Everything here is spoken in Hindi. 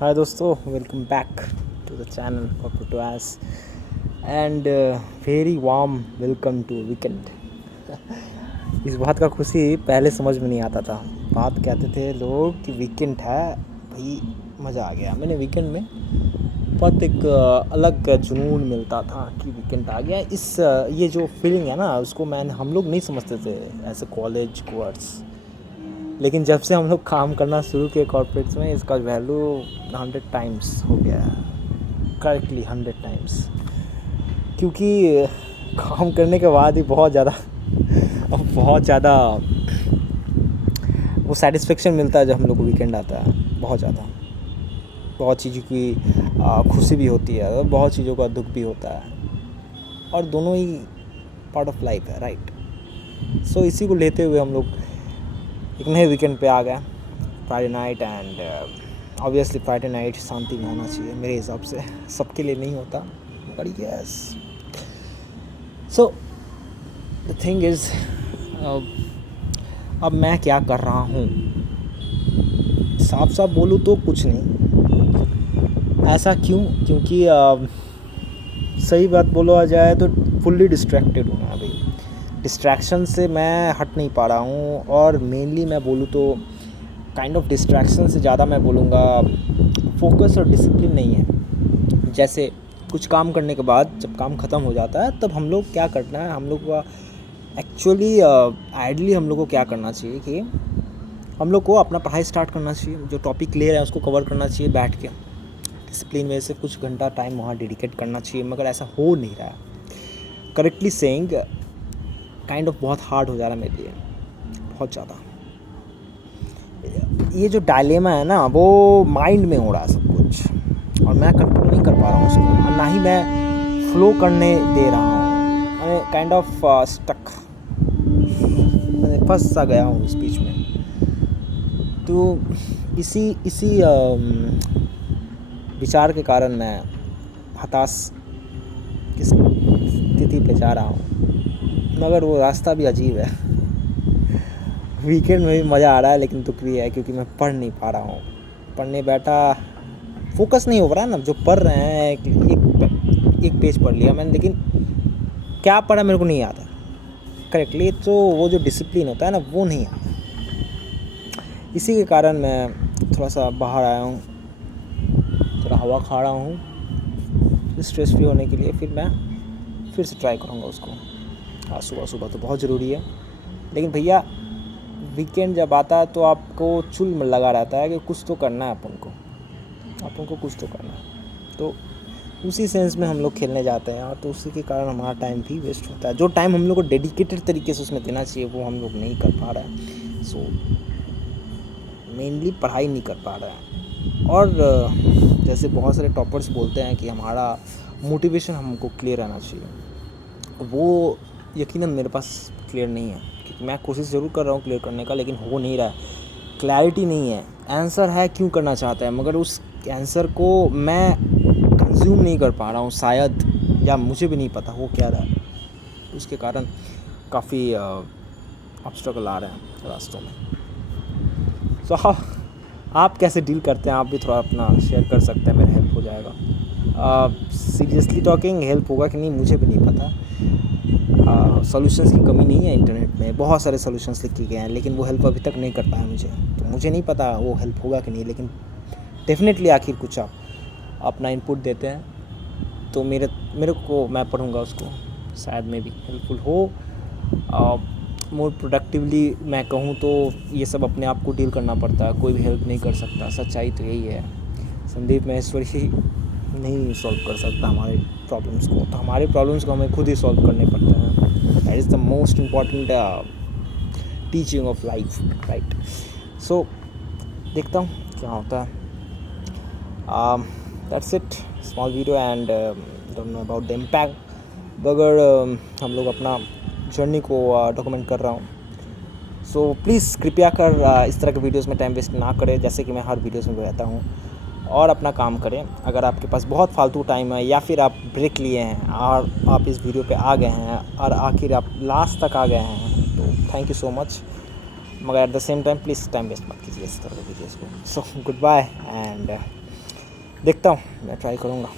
हाय दोस्तों, welcome back to the channel of टुआस and very warm welcome to weekend. इस बात का खुशी पहले समझ में नहीं आता था। बात कहते थे लोग कि वीकेंड है भाई, मज़ा आ गया। मैंने वीकेंड में बहुत एक अलग जुनून मिलता था कि वीकेंड आ गया। ये जो फीलिंग है ना, उसको हम लोग नहीं समझते थे एज ए कॉलेज गोअर्स। लेकिन जब से हम लोग काम करना शुरू किए कॉर्पोरेट्स में, इसका वैल्यू 100 टाइम्स हो गया है। Correctly 100 times. क्योंकि काम करने के बाद ही बहुत ज़्यादा वो सेटिस्फेक्शन मिलता है जब हम लोग को वीकेंड आता है। बहुत ज़्यादा, बहुत चीज़ों की खुशी भी होती है और बहुत चीज़ों का दुख भी होता है, और दोनों ही पार्ट ऑफ लाइफ है, राइट। सो इसी को लेते हुए हम लोग एक नए वीकेंड पे आ गए, Friday night. And obviously Friday night शांति में होना चाहिए मेरे हिसाब से। सबके लिए नहीं होता, but yes. So the thing is, अब मैं क्या कर रहा हूँ, साफ साफ बोलूँ तो कुछ नहीं। ऐसा क्यों? क्योंकि सही बात बोला जाए तो फुल्ली डिस्ट्रैक्टेड हूँ मैं अभी। डिस्ट्रैक्शन से मैं हट नहीं पा रहा हूँ, और मेनली मैं बोलूँ तो काइंड ऑफ डिस्ट्रैक्शन से ज़्यादा मैं बोलूँगा फोकस और डिसिप्लिन नहीं है। जैसे कुछ काम करने के बाद जब काम ख़त्म हो जाता है, तब हम लोग क्या करना है, हम लोग का एक्चुअली आइडली हम लोग को क्या करना चाहिए कि हम लोग को अपना पढ़ाई स्टार्ट करना चाहिए। जो टॉपिक क्लियर है उसको कवर करना चाहिए बैठ के डिसिप्लिन में से कुछ घंटा टाइम वहाँ डेडिकेट करना चाहिए, मगर ऐसा हो नहीं रहा है। करेक्टली सेइंग, काइंड ऑफ बहुत हार्ड हो जा रहा है मेरे लिए, बहुत ज़्यादा। ये जो डायलेमा है ना, वो माइंड में हो रहा है सब कुछ, और मैं कंट्रोल नहीं कर पा रहा हूँ उसको, और ना ही मैं फ्लो करने दे रहा हूँ। मैं काइंड ऑफ स्टक, मैं फंस सा गया हूँ इस बीच में। तो इसी इसी विचार के कारण मैं हताश की स्थिति पे जा रहा हूँ, मगर वो रास्ता भी अजीब है। वीकेंड में भी मज़ा आ रहा है, लेकिन दुख भी है क्योंकि मैं पढ़ नहीं पा रहा हूँ। पढ़ने बैठा, फोकस नहीं हो रहा है ना। जो पढ़ रहे हैं, एक पेज पढ़ लिया मैंने, लेकिन क्या पढ़ा मेरे को नहीं आता करेक्टली। तो वो जो डिसिप्लिन होता है ना, वो नहीं आता। इसी के कारण मैं थोड़ा सा बाहर आया हूँ, थोड़ा हवा खा रहा हूँ स्ट्रेस फ्री होने के लिए। फिर मैं फिर से ट्राई करूँगा उसको। हाँ, सुबह सुबह तो बहुत ज़रूरी है, लेकिन भैया वीकेंड जब आता है तो आपको चुल में लगा रहता है कि कुछ तो करना है अपन को कुछ तो करना है। तो उसी सेंस में हम लोग खेलने जाते हैं, और तो उसी के कारण हमारा टाइम भी वेस्ट होता है। जो टाइम हम लोग को डेडिकेटेड तरीके से उसमें देना चाहिए, वो हम लोग नहीं कर पा रहे हैं। सो मेनली पढ़ाई नहीं कर पा रहे हैं। और जैसे बहुत सारे टॉपर्स बोलते हैं कि हमारा मोटिवेशन हमको क्लियर रहना चाहिए, वो यकीनन मेरे पास क्लियर नहीं है। क्योंकि मैं कोशिश ज़रूर कर रहा हूँ क्लियर करने का, लेकिन हो नहीं रहा है। क्लैरिटी नहीं है। आंसर है क्यों करना चाहता है, मगर उस आंसर को मैं कंज्यूम नहीं कर पा रहा हूँ शायद, या मुझे भी नहीं पता वो क्या रहा है। उसके कारण काफ़ी ऑब्स्टेकल आ रहे हैं रास्तों में। सो आप कैसे डील करते हैं? आप भी थोड़ा अपना शेयर कर सकते हैं, मेरा हेल्प हो जाएगा। सीरियसली टॉकिंग, हेल्प होगा कि नहीं मुझे भी नहीं पता। सॉल्यूशंस की कमी नहीं है, इंटरनेट में बहुत सारे सॉल्यूशंस लिखे गए हैं, लेकिन वो हेल्प अभी तक नहीं कर पाया मुझे। तो मुझे नहीं पता वो हेल्प होगा कि नहीं, लेकिन डेफिनेटली आखिर कुछ आप अपना इनपुट देते हैं तो मेरे को, मैं पढ़ूँगा उसको, शायद में भी हेल्पफुल हो। मोर प्रोडक्टिवली मैं कहूँ तो ये सब अपने आप को डील करना पड़ता है, कोई भी हेल्प नहीं कर सकता। सच्चाई तो यही है। संदीप महेश्वरी ही नहीं सॉल्व कर सकता हमारे प्रॉब्लम्स को, तो हमारे प्रॉब्लम्स को हमें खुद ही सॉल्व करने पड़ते हैं। That is the most important teaching of life, right. So देखता हूँ क्या होता है। That's it, small video and don't know about the impact, मगर हम लोग अपना जर्नी को डॉक्यूमेंट कर रहा हूँ। सो प्लीज़ कृपया कर इस तरह के वीडियोज़ में टाइम वेस्ट ना करें, जैसे कि मैं हर वीडियोज़ में कहता हूँ, और अपना काम करें। अगर आपके पास बहुत फालतू टाइम है, या फिर आप ब्रेक लिए हैं और आप इस वीडियो पे आ गए हैं, और आखिर आप लास्ट तक आ गए हैं, तो थैंक यू सो मच। मगर at the same time please time waste मत कीजिए इस तरह के वीडियोज़ को। सो गुड बाय एंड देखता हूँ, मैं ट्राई करूँगा।